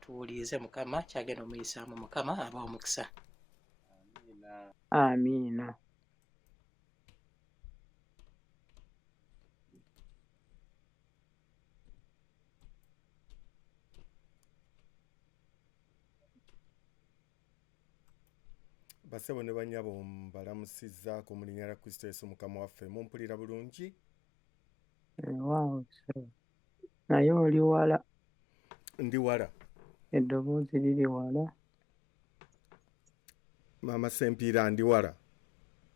tuwulirize Mukama kyagenda omuyisaamu. Mukama abawa omukisa. Amiina. Basebo ne banyabo mbalamusizzaako mu linnya lya Kristo Yesu Mukama waffe. Mumpulira bulungi? Waawo naye oli wala. Ndi wala. Eddoboozi liri wala. Maama Sempiira ndi wala.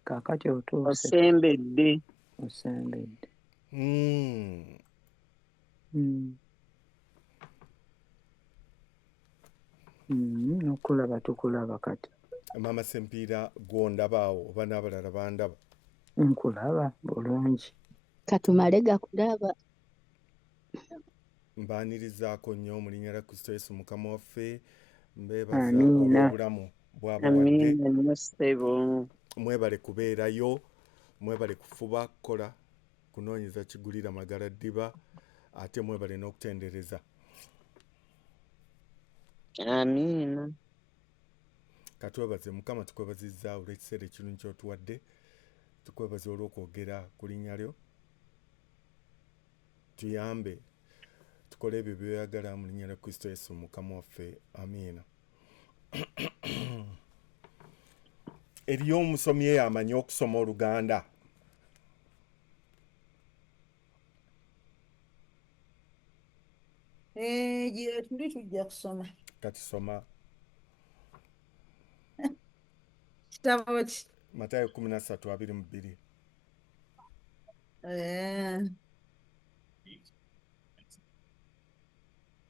Kaakati otuuse. Osembedde. Osembedde. Okulaba tukulaba kati. Maama Sempiira gw'ondabaawo oba n'abalala bandaba? Nkulaba bulungi. Katumale gakulaba. Mbaanirizaako nnyo mu linnya lya Kristo Yesu Mukama waffe. Mbeebaza olw'obulamu bw'abawadde. Mwebale kubeerayo, mwebale kufuba kukola, kunoonyeza kigulira magala ddiba, ate mwebale n'okutendereza. Amiina. Katwebaze Mukama, tukwebazizza olw'ekiseera ekirungi ky'otuwadde. Tukwebaza olw'okwogera ku linnya lyo. Tuyambe tukole ebyo by'oyagala mu linnya lya Kristo Yesu Mukama waffe. Amiina. Eriyo omusomi amanyi okusoma Oluganda? Tuli tujja kusoma. Kati soma. Kitabo ki? Matayo 13:22.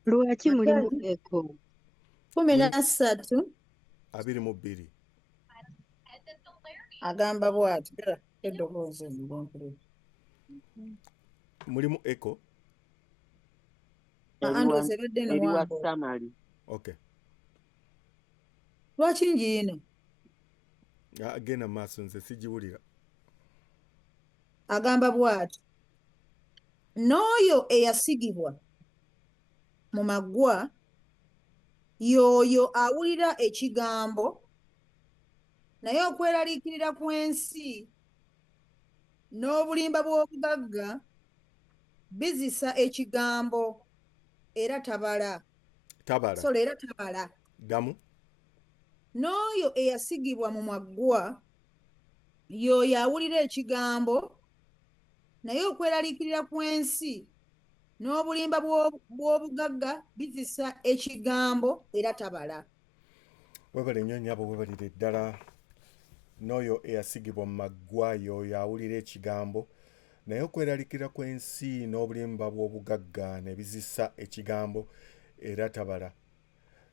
Lwaki mulimu eko? 13:22. Agamba bw'ati. Eddoboozi eddoboozi. Mulimu eko? Eriwa Samali. Okay. Lwaki njiino? Agenda maaso nze sigiwulira. Agamba bw'ati. N'oyo eyasigibwa mu maggwa y'oyo awulira ekigambo, naye okweraliikirira kw'ensi n'obulimba bw'obugagga bizisa ekigambo era tabala. Era tabala. Damu. N'oyo eyasigibwa mu maggwa y'oyo awulira ekigambo, naye okweraliikirira kw'ensi n'obulimba bw'obugagga bizisa ekigambo era tabala. Webale nnyo nnyabo, webalire ddala. N'oyo eyasigibwa mu maggwa y'oyo awulira ekigambo, naye okweraliikirira kw'ensi n'obulimba bw'obugagga ne bizisa ekigambo era tabala.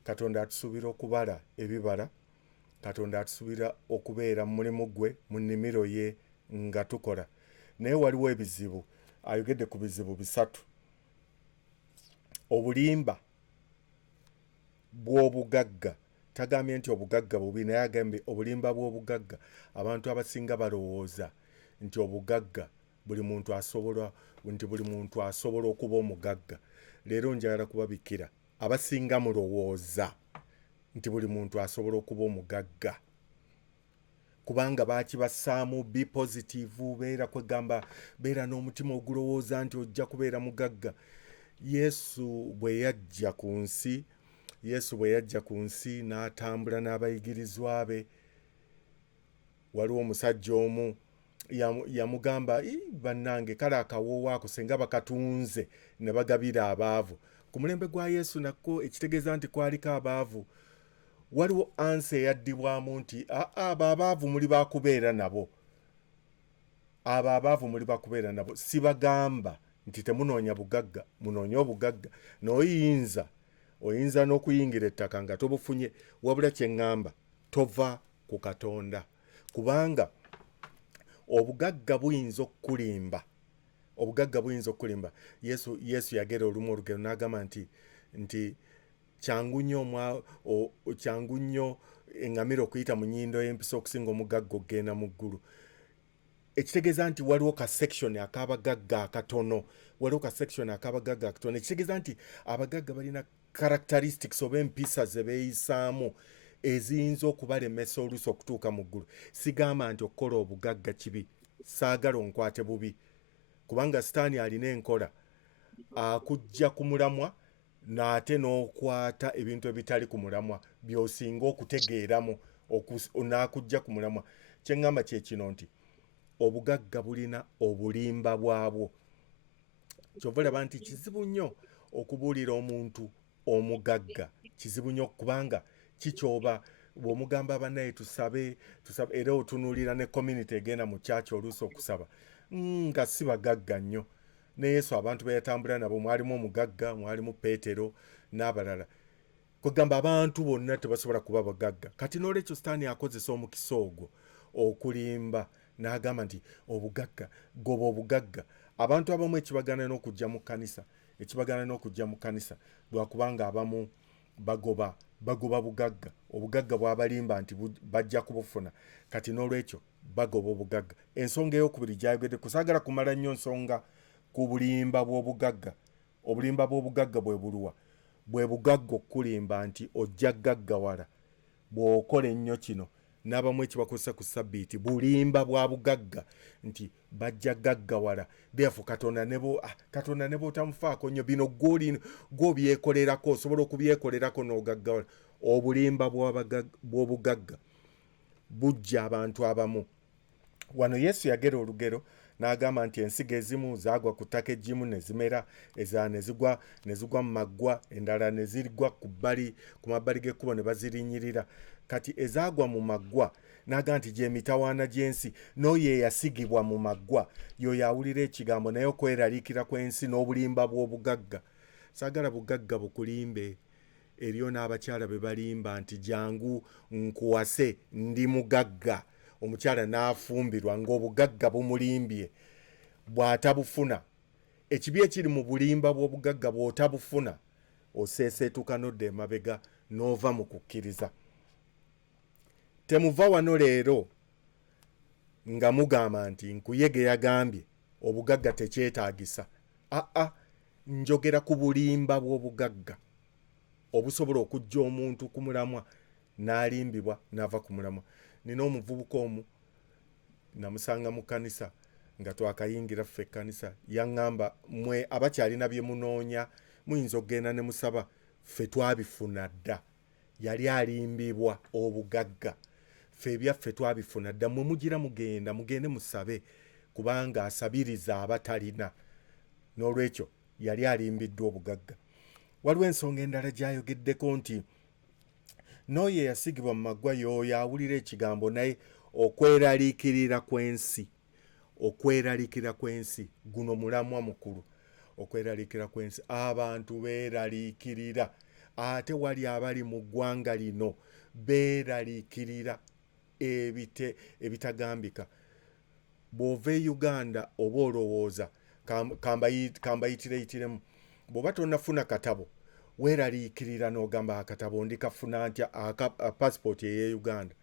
Katonda atusuubira okubala ebibala. Katonda atusuubira okubeera mu mulimu gwe mu nnimiro ye nga tukola. Naye waliwo ebizibu. Ayogedde ku bizibu 3. Obulimba bw'obugagga. Tagambye nti obugagga bubi, naye agambye obulimba bw'obugagga. Abantu abasinga balowooza nti obugagga buli muntu asobola okuba omugagga. Leero njagala kubabikira abasinga mulowooza nti buli muntu asobola okuba omugagga, kubanga bakibassaamu be positive, beera kwegamba, beera n'omutima ogulowooza nti ojja kubeera mugagga. Yesu bwe yajja ku nsi n'atambula n'abayigirizwa be, waliwo omusajja omu yamugamba, bannange kale akawoowo ako senga bakatunze ne bagabira abaavu. Ku mulembe gwa Yesu nakko ekitegeeza nti kwaliko abaavu. Waliwo ansi eyaddibwamu nti abo abaavu muli bakubeera nabo. Abo abaavu muli bakubeera nabo. Sibagamba nti temunoonya bugagga, munoonya obugagga. N'oyinza n'okuyingira ettaka nga tobufunye, wabula kye ŋŋamba tova ku Katonda, kubanga obugagga buyinza okukulimba. Yesu yagera olumu olugero n'agamba nti kyangu nnyo eŋŋamira okuyita mu nnyindo y'empisa okusinga omugagga okugenda mu ggulu. Ekitegeeza nti waliwo ka section ak'abagagga akatono. Ekitegeeza nti abagagga balina characteristics oba empisa ze beeyisaamu eziyinza okubalemesa oluusi okutuuka mu ggulu. Sigamba nti okukola obugagga kibi, saagala onkwate bubi, kubanga sitaani alina enkola akujja ku mulamwa n'ate n'okwata ebintu ebitali ku mulamwa by'osinga okutegeeramu n'akujja ku mulamwa. Kye ŋŋamba kye kino nti obugagga bulina obulimba bwabwo. Kyova olaba nti kizibu nnyo okubuulira omuntu omugagga, kizibu nnyo kubanga kikyoba bw'omugamba bannaye tusabe era otunuulira ne community egenda mu kyaki oluusi okusaba nga si bagagga nnyo. Ne Yesu abantu be yatambula nabo mwalimu omugagga, mwalimu Peetero n'abalala. Kugamba abantu bonna tebasobola kuba bagagga. Kati n'olwekyo sitaani akozesa omukisa ogwo okulimba n'agamba nti obugagga, goba obugagga. Abantu abamu ekibagana n'okujja mu kkanisa lwakubanga abamu bagoba bugagga. Obugagga bw'abalimba nti bajja kubufuna, kati n'olwekyo bagoba obugagga. Ensonga ey'okubiri gyayogedde kusaagala kumala nnyo nsonga ku bulimba bw'obugagga. Obulimba bw'obugagga bwe buluwa? Bwe bugagga okulimba nti ojja gaggawala bw'okola ennyo kino. N'abamu ekibakozesa ku sabbiiti bulimba bwa bugagga nti bajja gaggawala. Therefore Katonda ne bw'otamufaako nnyo bino gw'obyekolerako, osobola okubyekolerako n'ogaggawala. Obulimba bw'obugagga bujja abantu abamu. Wano Yesu yagera olugero n'agamba nti ensigo ezimu zaagwa ku ttaka eggimu ne zimera, ezala ne zigwa mu maggwa, endala ne zigwa ku mabbali g'ekkubo ne bazirinyirira. Kati ezaagwa mu maggwa n'agamba nti gy'emitawaana gy'ensi, n'oyo eyasigibwa mu maggwa y'oyo awulira ekigambo naye okweraliikira kw'ensi n'obulimba bw'obugagga. Saagala bugagga bukulimbe. Eriyo n'abakyala be balimba nti jangu nkuwase ndi mugagga. Omukyala n'afumbirwa ng'obugagga bumulimbye. Bw'atabufuna, ekibi ekiri mu bulimba bw'obugagga bw'otabufuna, oseeseetuka n'odda emabega n'ova mu kukkiriza. Temuva wano leero nga mugamba nti nkuyege yagambye obugagga tekyetaagisa. Njogera ku bulimba bw'obugagga obusobola okujja omuntu ku mulamwa n'alimbibwa n'ava ku mulamwa. Nina omuvubuka omu namusanga mu kkanisa nga twakayingira ffe ekkanisa, yaŋŋamba mmwe abakyalina bye munoonya muyinza okugenda ne musaba, ffe twabifuna dda. Yali alimbibwa obugagga, ffe ebyaffe twabifuna dda. Mmwe mugira mugende musabe kubanga asabiriza abatalina. N'olwekyo yali alimbiddwa obugagga. Waliwo ensonga endala gy'ayogeddeko nti n'oyo eyasigibwa mu maggwa y'oyo awulira ekigambo naye okweraliikirira kw'ensi, guno mulamwa mukulu. Okweraliikira kw'ensi, abantu beeraliikirira. Ate wali abali mu ggwanga lino beeraliikirira ebitagambika. Bw'ova e Uganda oba olowooza kambayitiremu, bw'oba tonnafuna katabo weeraliikirira n'ogamba akatabo ndikafuna ntya, passport ey'e Uganda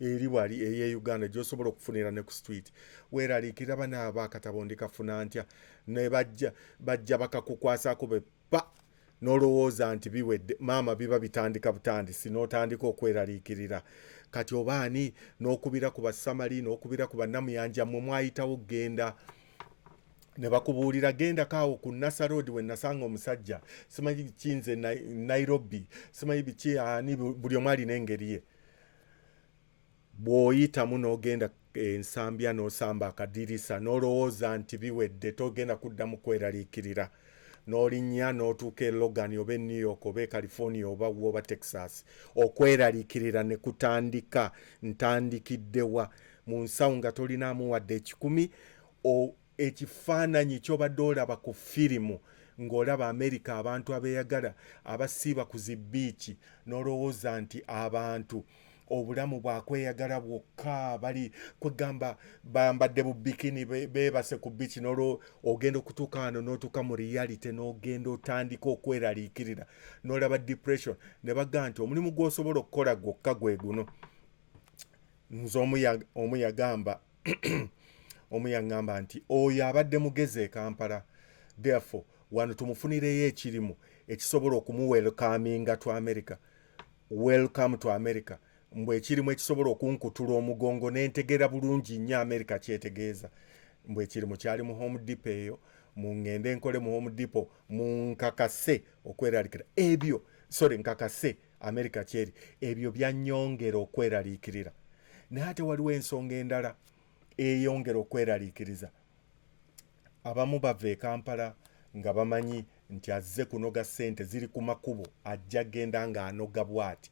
eri wali ey'e Uganda gy'osobola okufunira ne ku street. Weeraliikirira banaaba akatabo ndikafuna ntya, ne bajja bakakukwasako bepa n'olowooza nti biwedde. Maama biba bitandika butandisi n'otandika okweraliikirira. Kati obaani n'okubira ku Basamali n'okubira ku bannamuyanja mmwe mwayitawo genda. Ne bakubuulira genda kaawo ku Nasa Road we nasanga omusajja, simanyi biki nze Nairobi, simanyi biki ani, buli omu alina engeri ye. Bw'oyitamu n'ogenda ensambya n'osamba akadirisa n'olowooza nti biwedde, togenda kuddamu kweraliikirira. N'olinnya n'otuuka e Logan oba e New York oba e California oba Texas. Okweraliikirira ne kutandika. Ntandikiddewa mu nsawo nga tolinaamu wadde ekikumi. Ekifaananyi ky'obadde olaba ku firimu ng'olaba Amerika, abantu abeeyagala abasiiba ku zi biiki, n'olowooza nti abantu obulamu bwakweyagala bwokka bali kwegamba bambadde bu bikini beebase ku biiki, ogenda okutuuka wano n'otuuka mu reality n'ogenda otandika okweraliikirira n'olaba depression. Ne bagamba nti omulimu gw'osobola okukola gwokka gwe guno. Nze omu yagamba yaŋŋamba nti oyo abadde mugezi e Kampala, therefore wano tumufunireyo ekirimu ekisobola okumuwelkaminga to America. Welcome to America. Mbwe ekirimu ekisobola okunkutula omugongo n'entegera bulungi nnyo America kyetegeeza. Mbwe ekirimu kyali mu Home Depot eyo, mu ngende nkole mu Home Depot, mu nkakase okweralikira. Ebyo, nkakase America kyeri. Ebyo byanyongera okweraliikirira. Naye ate waliwo ensonga endala eyongera okweraliikiriza. Abamu bava e Kampala nga bamanyi nti azze kunoga ssente ziri ku makubo, ajja genda ng'anoga bw'ati.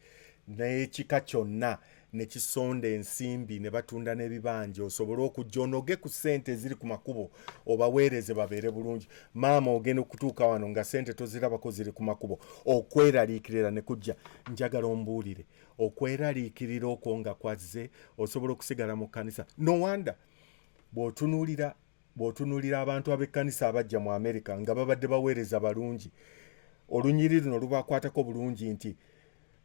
N'ekika kyonna ne kisonda ensimbi ne batunda n'ebibanja osobole okujja onoge ku ssente ziri ku makubo obaweereze babeere bulungi. Maama ogenda okutuuka wano nga ssente tozirabako ziri ku makubo. Okweraliikirira ne kujja. Njagala ombuulire. Okweraliikirira okwo nga kwazze osobola okusigala mu kkanisa. No wonder bw'otunuulira abantu ab'ekkanisa abajja mu America nga babadde baweereza balungi, olunyiri luno lubakwatako bulungi nti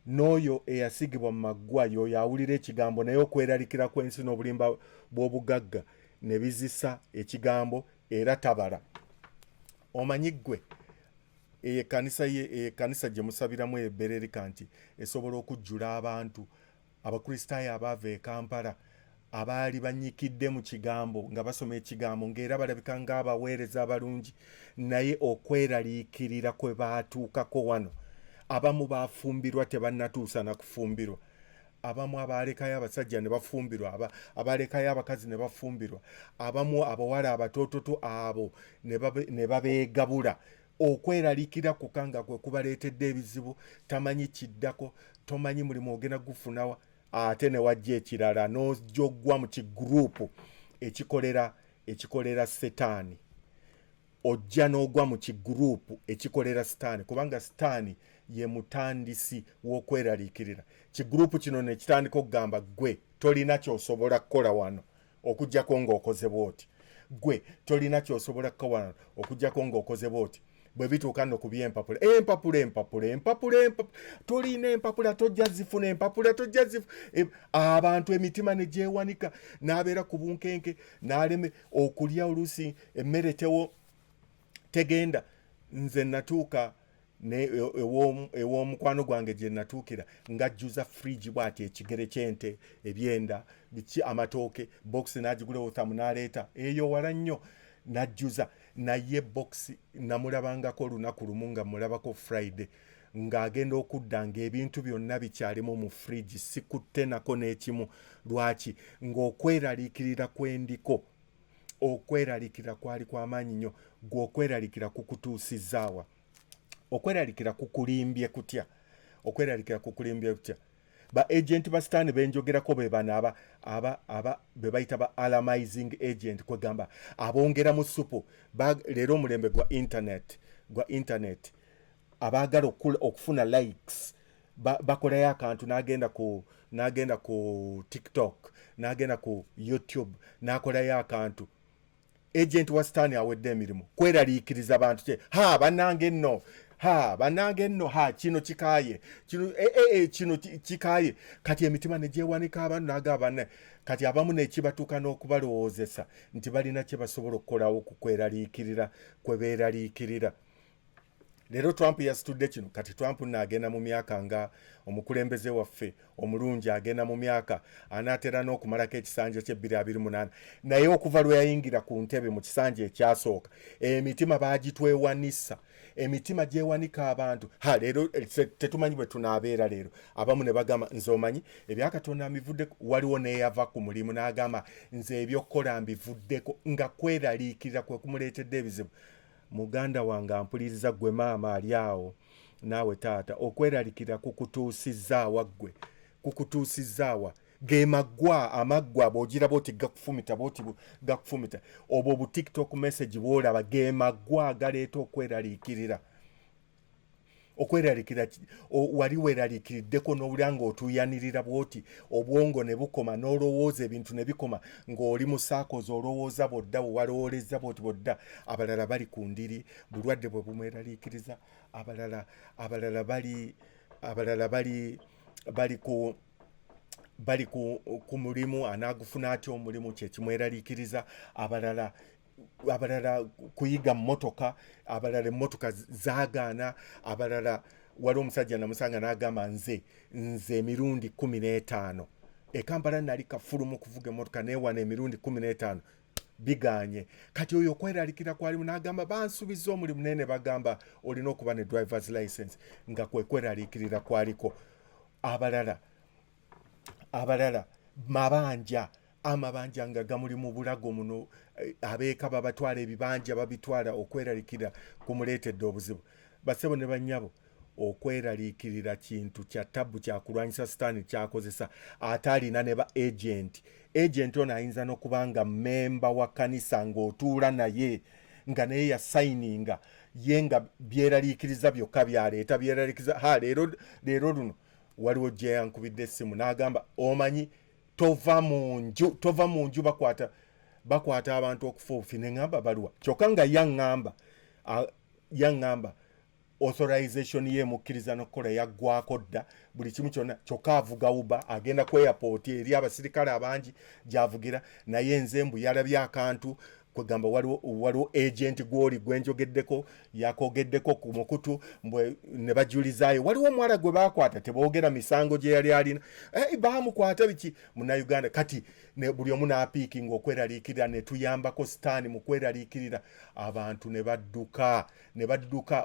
n'oyo eyasigibwa mu maggwa y'oyo awulira ekigambo naye okweralikira kw'ensi n'obulimba bw'obugagga ne bizisa ekigambo era tabala. Omanyi ggwe ekkanisa gye musabiramu ebbererika nti esobola okujjula abantu abakristaayo abaava e Kampala abaali banyikidde mu kigambo nga basoma ekigambo ng'era balabika ng'abaweereza abalungi, naye okweraliikirira kwe baatuukako wano. Abamu bafumbirwa tebannatuusa na kufumbirwa. Abamu abalekayo abasajja ne bafumbirwa, abalekayo abakazi ne bafumbirwa. Abamu abawala abatoototo abo ne babeegabula. Okweraliikira kukanga kwe kubaleetedde ebizibu, tamanyi kiddako, tomanyi mulimu ogenda gufunawa. Ate ne wajja ekirala n'ojjoggwa mu kiguruupu ekikolera Setaani. Ojja n'ogwa mu kiguruupu ekikolera Setaani, kubanga Setaani ye mutandisi w'okweraliikirira. Kiguruupu kino ne kitandika okugamba ggwe tolina ky'osobola kukola wano okuggyako ng'okoze bw'oti. Ggwe tolina ky'osobola kukola wano okuggyako ng'okoze bw'oti. Bwe bituuka no kubya empapula. Tolina empapula tojja zifuna empapula tojja zifuna. Abantu emitima ne gyewanika n'abeera ku bunkenke n'aleme okulya oluusi emmere tegenda. Nze natuuka ew'omukwano gwange gye natuukira ng'ajjuza fridge bw'ati ekigere ky'ente, ebyenda, amatooke, box n'agigula othamu n'aleeta. Eyo wala nnyo n'ajjuza. Naye box namulabangako olunaku lumu nga mulabako Friday ng'agenda okudda ng'ebintu byonna bikyalimu mu fridge, sikutte nako n'ekimu. Lwaki? Ng'okweraliikirira kwendiko, okweraliikirira kwali kw'amaanyi nnyo. Gw'okweraliikirira kukutuusizaawa. Okweraliikirira kukulimbye kutya? Okweraliikirira kukulimbye kutya? Ba agent ba Setaani benjogerako be bano be bayita ba alarmizing agent, kwegamba abongera mu supu. Leero omulembe gwa internet abaagala okufuna likes bakolayo akantu n'agenda ku TikTok, n'agenda ku YouTube, n'akolayo akantu. Agent wa Setaani awedde emirimu kweraliikiriza abantu kye. Bannange nno kino kikaaye, kino kikaaye. Kati emitima ne gyewanika abantu n'agamba kati abamu nekibatuuka n'okubalowoozesa nti balina kye basobola okukolawo ku kweraliikirira kwe beeraliikirira. Leero Trump yasitudde kino. Kati Trump n'agenda mu myaka nga omukulembeze waffe omulungi agenda mu myaka anaatera n'okumalako ekisanja kye 28. Naye okuva lwe yayingira ku ntebe mu kisanja ekyasooka emitima baagitwewanisa. Emitima gyewanika abantu. Leero tetumanyi bwe tunaabeera leero. Abamu ne bagamba nze omanyi ebyakatonda mbivuddeko. Waliwo n'eyava ku mulimu n'agamba nze ebyokukola mbivuddeko, nga kweraliikirira kwe kumuleetedde ebizibu. Muganda wange ampuliriza ggwe maama ali awo naawe taata, okweraliikirira kukutuusizaawa ggwe, kukutuusizaawa. Ge amaggwa bw'ogira bw'oti gakufumita bw'oti gakufumita. Obwo bu TikTok message bw'olaba ge maggwa agaleeta okweraliikirira. Okweraliikirira wali weeraliikiriddeko n'owulira ng'otuuyanirira bw'oti, obwongo ne bukoma n'olowooza ebintu ne bikoma ng'oli mu saakozi olowooza bw'odda walowooleza bw'oti bw'odda. Abalala bali ku ndiri, bulwadde bwe bumweraliikiriza. Abalala bali ku mulimu, anaagufuna atya omulimu kye kimweraliikiriza. Abalala abalala kuyiga mmotoka, abalala emmotoka zaagaana, abalala wali omusajja namusanga n'agamba nze emirundi 15 Kampala nali kafulumu kuvuga emmotoka neewana emirundi 15 biganye. Kati oyo okweraliikirira kwalimu n'agamba bansuubiza omulimu naye ne bagamba olina okuba ne drivers license, nga kwe kweraliikirira kwaliko. Abalala amabanja nga gamuli mu bulago muno, abeeka babatwala ebibanja babitwala, okweraliikirira kumuleetedde obuzibu. Bassebo ne bannyabo, okweraliikirira kintu kya ttabbu kyakulwanyisa sitaani kyakozesa, ate alina ne ba agent ono ayinza n'okuba nga mmemba wa kkanisa ng'otuula naye nga naye yasayininga ye nga byeraliikiriza byokka byaleeta byeraliikiriza. Leero luno waliwo gye yankubidde essimu n'agamba omanyi tova mu nju bakwata abantu okufa obufi. Ne ŋŋamba baluwa, kyokka nga yaŋŋamba authorization ye mukkiriza n'okukola yaggwako dda buli kimu kyonna, kyokka avuga uba agenda ku airport eri abasirikale abangi gy'avugira, naye nze mbu yalabye akantu kwegamba waliwo agent gw'oli gwenjogeddeko yakogeddeko ku mukutu ne bajulizaayo. Waliwo omuwala gwe baakwata, teboogera misango gye yali alina, baamukwata biki munnayuganda. Kati buli omu n'apiikinga okweraliikirira, ne tuyambako sitaani mu kweraliikirira. Abantu ne badduka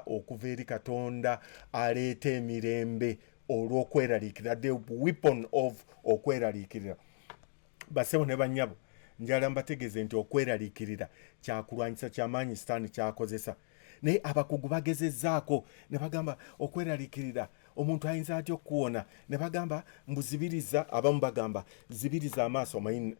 okuva eri Katonda aleeta emirembe olw'okweraliikirira, the weapon of okweraliikirira. Bassebo ne bannyabo, njala mbategeeze nti okweraliikirira kyakulwanyisa kyamaanyi sitaani kyakozesa. Naye abakugu bagezezzaako ne bagamba okweraliikirira omuntu ayinza atya okuwona, ne bagamba mbuzibiriza, abamu bagamba zibiriza amaaso. Omanyi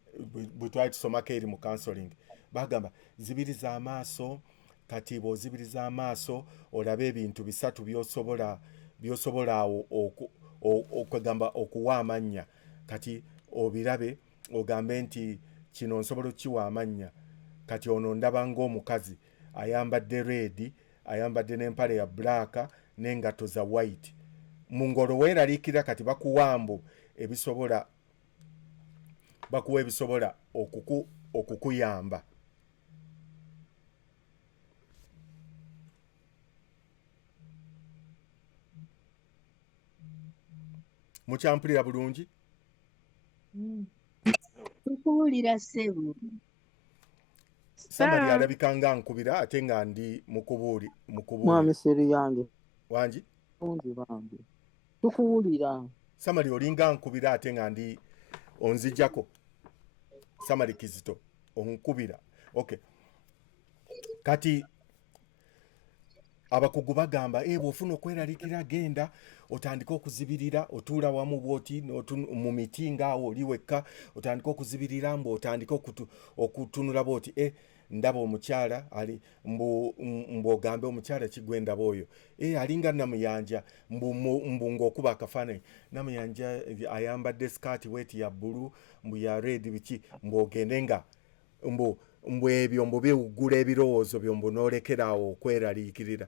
bwe twali tusomako eri mu counseling bagamba zibiriza amaaso. Kati bw'ozibiriza amaaso olabe ebintu 3 by'osobola awo okwegamba okuwa amannya. Kati obirabe ogambe nti kino nsobola okukiwa amannya. Kati ono ndaba ng'omukazi ayambadde red, ayambadde n'empale ya black n'engatto za white. Mu ngolo weeraliikirira, kati bakuwa ebisobola okukuyamba. Mukyampulira bulungi? Tukuwulira ssebo. Samali alabika nga nkubira ate nga ndi mukubuuli. Mwami seri yange wangi ungi bange tukuwulira. Samali olinga nkubira ate nga ndi onzijjako. Samali Kizito onkubira. Okay. Kati abakugu bagamba bw'ofuna okweraliikirira genda otandika okuzibirira, otuula wamu bwoti mu miti ngaawo oli wekka, otandika okuzibirira otandika okutunula bwoti ndaba omukyala ali mbw'ogambe omukyala kigwe ndaba oyo alinga namuyanja mbu ng'okuba akafaananyi. Namuyanja ayambadde sikaati weeti ya bbulu mbu ya red biki mbw'ogende nga ebyo biwuggula ebirowoozo byo n'olekeraawo okweraliikirira.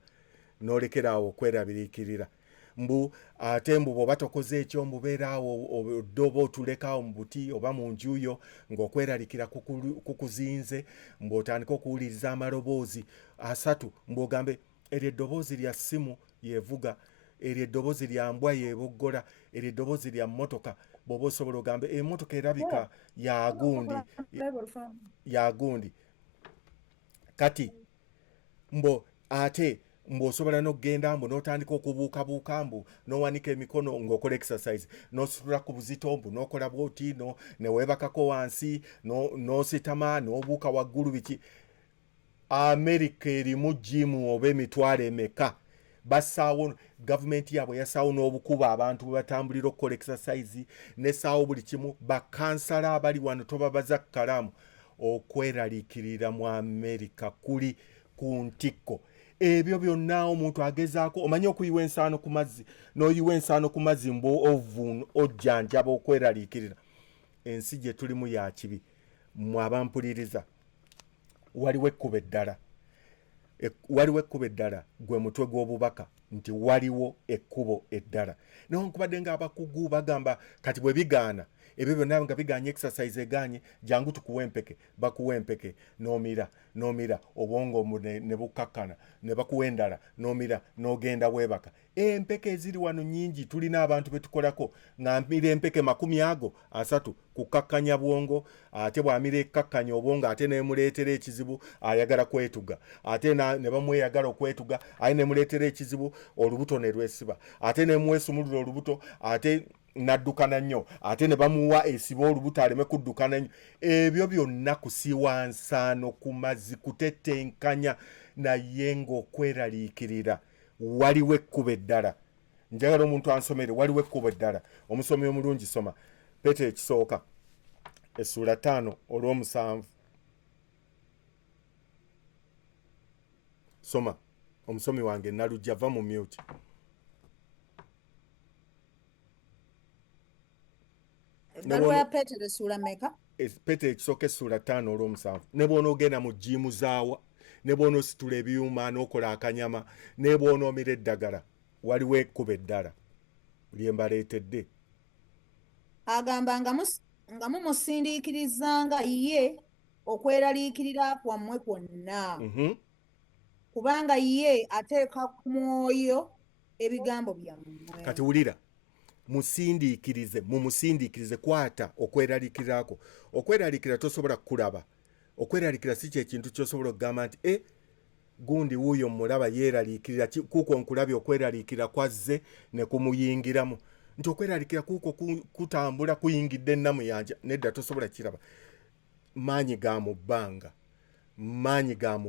Ate bw'oba tokoze ekyo beeraawo oddoba otulekaawo mu buti oba mu njuyo ng'okweraliikira kukuzinze, otandika okuwuliriza amaloboozi 3 ogambe eryo eddoboozi lya ssimu yeevuga, eryo eddoboozi lya mbwa yeeboggola, eryo eddoboozi lya mmotoka. Bw'oba osobola ogambe emmotoka erabika yagundi. Kati ate osobola n'okugenda n'otandika okubuukabuuka n'owanika emikono ng'okola exercise, n'ositula ku buzito n'okola bwoti ne weebakako wansi n'ositama n'obuuka waggulu biki. America erimu jimu oba emitwalo emeka. Bassaawo gavumenti yaabwe yassaawo n'obukuba abantu bwe batambulira okukola exercise, n'essaawo buli kimu. Bakansala abali wano tobabaza kkalaamu. Okweraliikirira mu America kuli ku ntikko. Ebyo byonna omuntu agezaako, omanyi okuyiwa ensaano ku mazzi, n'oyiwa ensaano ku mazzi ojjanjaba okweraliikirira. Ensi gye tulimu ya kibi. Mmwe abampuliriza, waliwo ekkubo eddala. waliwo ekkubo eddala gwe mutwe gw'obubaka nti waliwo ekkubo eddala newankubadde ng'abakugu bagamba kati bwe bigaana ebyo byonna nga biganye exercise eganye jangu tukuwa empeke bakuwa empeke n'omira obwongo ne bukakkana ne bakuwa endala n'omira n'ogenda weebaka empeke eziri wano nnyingi tulina abantu betukolako ng'amira empeke 30 kukakkanya bwongo ate bw'amira ekkakkanya obwongo ate nemuleetera ekizibu ayagala kwetuga ate ne bamweyagala okwetuga aye nemuleetera ekizibu olubuto ne lwesiba ate nemwesumulula olubuto ate naddukana nnyo ate ne bamuwa esiba olubuto aleme kuddukana nnyo ebyo byonna kusiwa nsaano ku mazzi kutetenkanya naye ng'okweraliikirira waliwo ekkubo eddala njagala omuntu ansomere waliwo ekkubo eddala omusomi omulungi soma Peetero ekisooka essula 5 olw'omusanvu soma omusomi wange nalujja va mu mute ebbaluwa ya Peetero essula mmeka? Peetero ekisooka essula 5 olw'omusanvu ne bw'onoogenda mu jjiimu zaawa ne bw'onoositula ebyuma n'okola akanyama ne bw'onoomira eddagala waliwo ekkubo eddala lye mbaleetedde agamba nga mumusindiikirizanga ye okweraliikirira kwammwe kwonna kubanga ye ateeka ku mwoyo ebigambo byammwe. Kati wulira mumusindiikirize kwata okweraliikirirako okweraliikirira tosobola kulaba okweraliikirira si kyekintu kyosobola okugamba nti gundi wuuyo mulaba yeeraliikirira kuuko nkulabye okweraliikirira kwazze ne kumuyingiramu nti okweraliikirira kuuko kutambula kuyingidde ennamu yanja nedda tosobola kiraba maanyi ga mu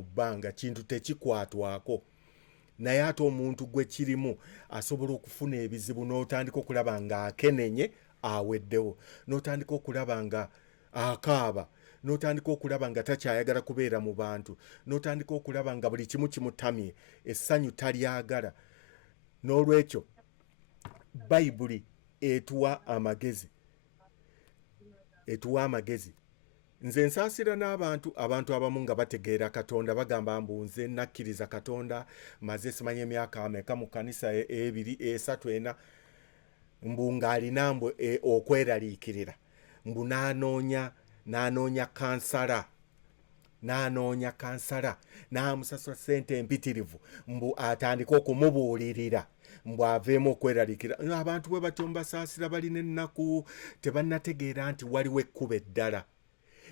bbanga kintu tekikwatwako naye ate omuntu gwe kirimu asobola okufuna ebizibu n'otandika okulaba nga akenenye aweddewo n'otandika okulaba nga akaaba n'otandika okulaba nga takyayagala kubeera mu bantu n'otandika okulaba nga buli kimu kimutamye essanyu talyagala n'olwekyo bayibuli etuwa amagezi nze nsaasira n'abantu abamu nga bategeera Katonda bagamba mbu nze nakkiriza Katonda maze simanye emyaka ameka mu kanisa 2 3 4 mbu ng'alina mbu okweraliikirira mbu n'anoonya kansala n'amusasula ssente empitirivu mbu atandika okumubuulirira mbu aveemu okweraliikirira abantu bwe batyo mbasaasira balina ennaku tebannategeera nti waliwo ekkubo eddala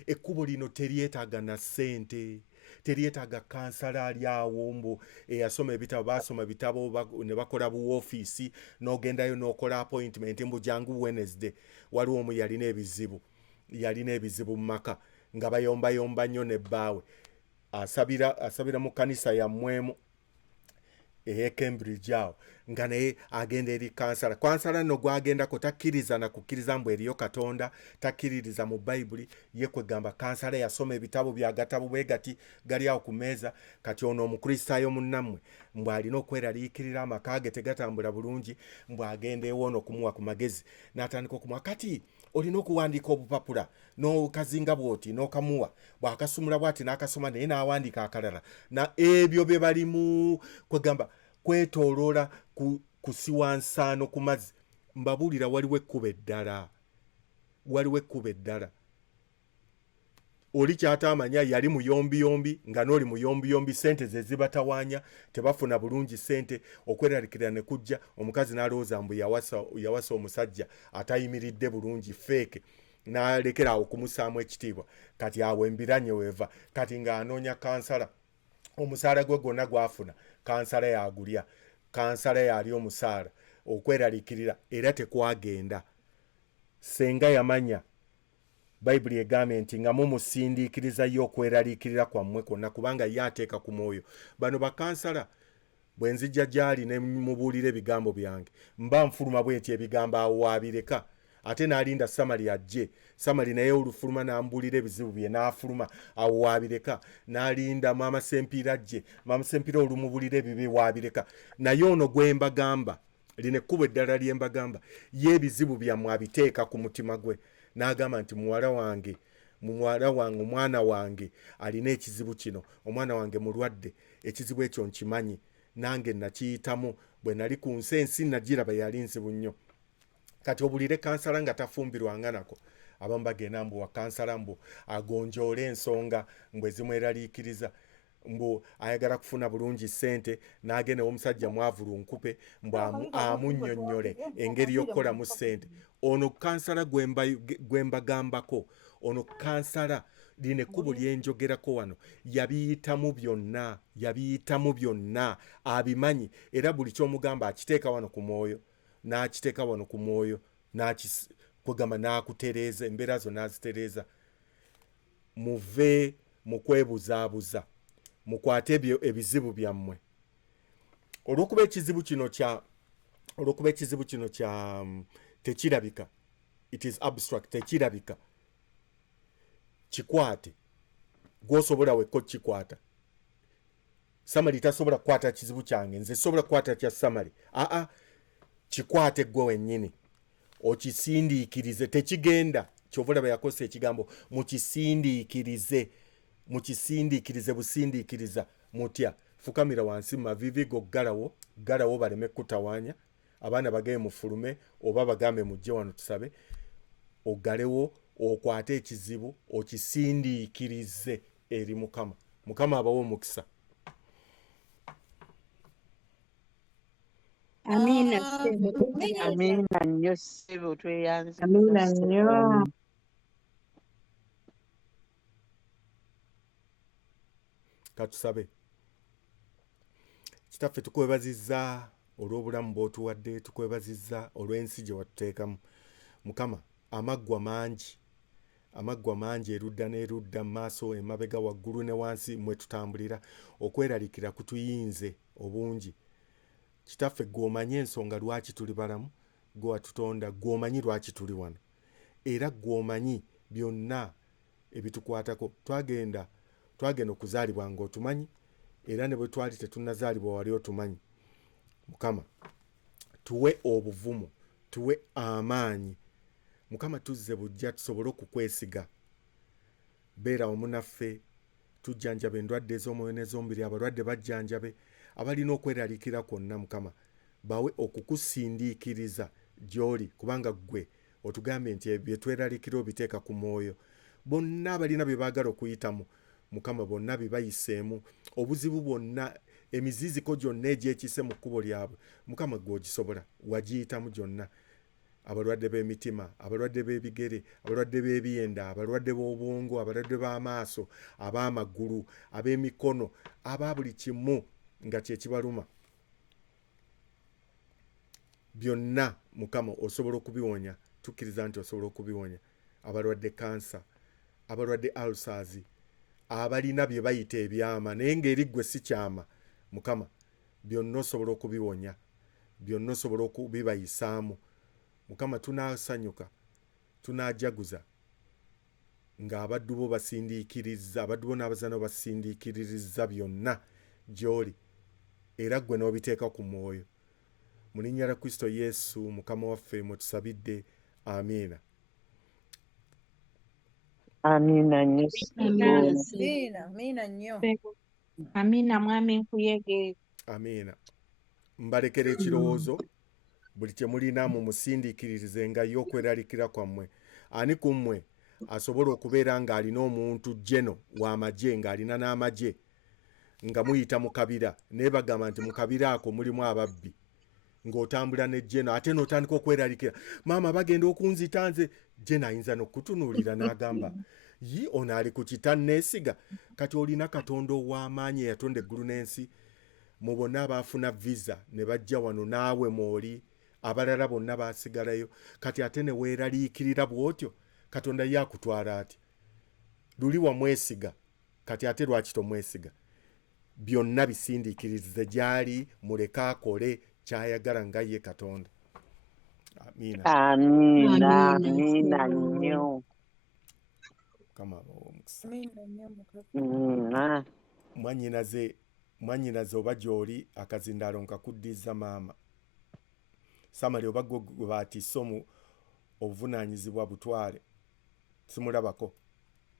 ekkubo lino teryetaaga na ssente teryetaaga kansala ali awo mbu eyasoma ebitabo basoma bitabo ne bakola bu ofiisi n'ogendayo n'okola appointment mbu jangu Wednesday waliwo omu yalina ebizibu mu maka nga bayombayomba nnyo ne bbaawe asabira mu kanisa yammwemu Cambridge awo nga naye agenda eri kansala no gwagendako takkiriza na kukkiriza mbu eriyo Katonda takkiririza mu Bayibuli ye kwegamba kansala yasoma ebitabo byagatabu bwe gati gali awo ku meeza kati ono omukristaayo munnammwe mbu alina okweraliikirira amaka ge tegatambula bulungi mbu agenda ewoono okumuwa ku magezi n'atandika okumuwa kati olina okuwandiika obupapula n'okazinga bw'oti n'okamuwa bw'akasumula bw'ati n'akasoma naye n'awandiika akalala na ebyo bye balimu kwegamba kwetooloola kusiwa nsaano ku mazzi mbabuulira waliwo ekkubo eddala oli kyatamanya yali muyombiyombi nga n'oli muyombiyombi sente ze zibatawaanya tebafuna bulungi sente okweraliikirira ne kujja omukazi n'alowooza mbu yawasa omusajja atayimiridde bulungi feeke n'alekera awo okumusaamu ekitiibwa kati awo embiranye weeva kati ng'anoonya kansala omusaala gwe gwonna gwafuna kansala yagulya kansala yali omusaala okweraliikirira era tekwagenda senga yamanya Bayibuli egambye nti nga mumusindiikiriza ye okweraliikirira kwammwe kwonna kubanga ye ateeka ku mwoyo bano bakansala bwe nzijja gy'ali ne mubuulira ebigambo byange mba nfuluma bw'eti ebigambo awo wabireka ate n'alinda Samali ajje Samali naye olufuluma n'ambuulira ebizibu bye n'afuluma awo wabireka n'alinda Maama Sempiira ajje Maama Sempiira olumubulira ebibi wabireka naye ono gwe mbagamba lino ekkubo eddala lye mbagamba ye ebizibu byammwe abiteeka ku mutima gwe n'agamba nti omwana wange omwana wange alina ekizibu kino omwana wange mulwadde ekizibu ekyo nkimanyi nange nakiyitamu bwe nali ku nsi ensi nagiraba yali nzibu nnyo. Kati obulire kansala nga tafumbirwanga nako abamu bagenda mbu wa kansala mbu agonjoole ensonga mbu ezimweraliikiriza mbu ayagala kufuna bulungi ssente n'agenda omusajja mwavulu nkupe mbu amunnyonnyole engeri y'okukolamu ssente. Ono kansala gwe mbagambako, ono kansala lino ekkubo lyenjogerako wano yabiyitamu byonna abimanyi, era buli kyomugamba akiteeka wano ku mwoyo n'akiteeka wano ku mwoyo kugamba n'akutereeza, embeera zo n'azitereeza. Muve mu kwebuzaabuza, mukwate ebizibu byammwe. Olw'okuba ekizibu kino kya tekirabika, it is abstract, tekirabika, kikwate gw'osobola wekka okikwata. Samali tasobola kukwata kizibu kyange, nze sobola kukwata kya Samali. Kikwate gwe wennyini okisindiikirize, tekigenda. Kyova olaba yakosa ekigambo mukisindiikirize busindiikiriza mutya. Fukamira wansi mu mavivi go, ggalawo baleme kutawaanya. Abaana bagende mufulume oba bagambe mujje wano tusabe, oggalewo okwate ekizibu okisindiikirize eri Mukama. Mukama abawo omukisa. Amina. Amina nnyo ssebo, tweyanze. Amina nnyo. Katusabe. Kitaffe tukwebazizza olw'obulamu bw'otuwadde, tukwebazizza olw'ensi gye watuteekamu. Mukama, amaggwa mangi erudda n'erudda, mu maaso, emabega, waggulu ne wansi mwe tutambulira, okweraliikira kutuyinze obungi. Kitaffe gw'omanyi ensonga lwaki tuli balamu, gwe watutonda, gw'omanyi lwaki tuli wano, era gw'omanyi byonna ebitukwatako. Twagenda okuzaalibwa ng'otumanyi, era ne bwe twali tetunnazaalibwa wali otumanyi. Mukama, tuwe obuvumu, tuwe amaanyi. Mukama, tuzze bujja tusobole okukwesiga. Beera wamu naffe, tujjanjabe endwadde ez'omwoyo n'ez'omubiri, abalwadde bajjanjabe, abalina okweraliikira kwonna. Mukama, bawe okukusindiikiriza gy'oli, kubanga ggwe otugambye nti bye tweraliikira obiteeka ku mwoyo. Bonna abalina bye baagala okuyitamu, Mukama, bonna bibayiseemu. Obuzibu bwonna, emiziziko gyonna egyekise mu kkubo lyabwe, Mukama gwe ogisobola, wagiyitamu gyonna. Abalwadde b'emitima, abalwadde b'ebigere, abalwadde b'ebyenda, abalwadde b'obwongo, abalwadde b'amaaso, ab'amagulu, ab'emikono, aba buli kimu nga kye kibaluma, byonna Mukama osobola okubiwonya. Tukkiriza nti osobola okubiwonya. Abalwadde kansa, abalwadde ulcers, abalina bye bayita ebyama naye ng'eri ggwe si kyama, Mukama, byonna osobola okubiwonya, byonna osobola okubibayisaamu. Mukama, tunaasanyuka, tunaajaguza ng'abaddu bo basindiikiriza, abaddu bo n'abazaana bo basindiikiriza byonna gy'oli, era ggwe n'obiteeka ku mwoyo. Mu linnya lya Kristo Yesu Mukama waffe mwe tusabidde, amiina. Amina nnyo. Amina nnyo. Amina mwami nkuyege. Amiina. Mbalekera ekirowoozo, buli kye mulina mu musindiikirizenga y'okweraliikira kwammwe. Ani ku mmwe asobola okubeera ng'alina omuntu jeno w'amagye, ng'alina n'amagye, nga muyita mu kabira, naye bagamba nti mu kabira ako mulimu ababbi, ng'otambula ne jeno ate n'otandika okweraliikira, maama bagenda okunzita nze. Jeno ayinza n'okutunuulira n'agamba, ono ali ku kita neesiga. Kati olina Katonda ow'amaanyi eyatonda eggulu n'ensi. Mu bonna abaafuna visa ne bajja wano naawe mw'oli, abalala bonna baasigalayo. Kati ate ne weeraliikirira bw'otyo, Katonda ye akutwala ati. Luli wamwesiga, kati ate lwaki tomwesiga? Byonna bisindiikirize gy'ali, muleke akole ky'ayagala nga ye Katonda. Amiina. Amina, amina nnyo. Kama omukisa. Amina nnyo. Mwannyinaze oba gy'oli akazindaalo nkakuddiza maama. Samali oba gwe baatisse obuvunaanyizibwa butwale. Simulabako.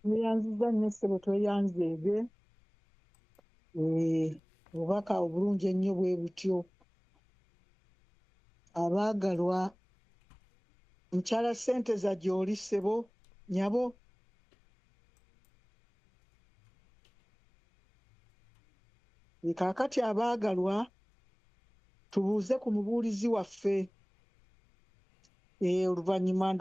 Muyanziza nnyo ssebo, tweyanzeege. obubaka obulungi ennyo bwe butyo. Abaagalwa, mukyala ssente za gy'oli ssebo nyabo. Kaakati abaagalwa tubuuze ku mubuulizi waffe oluvannyuma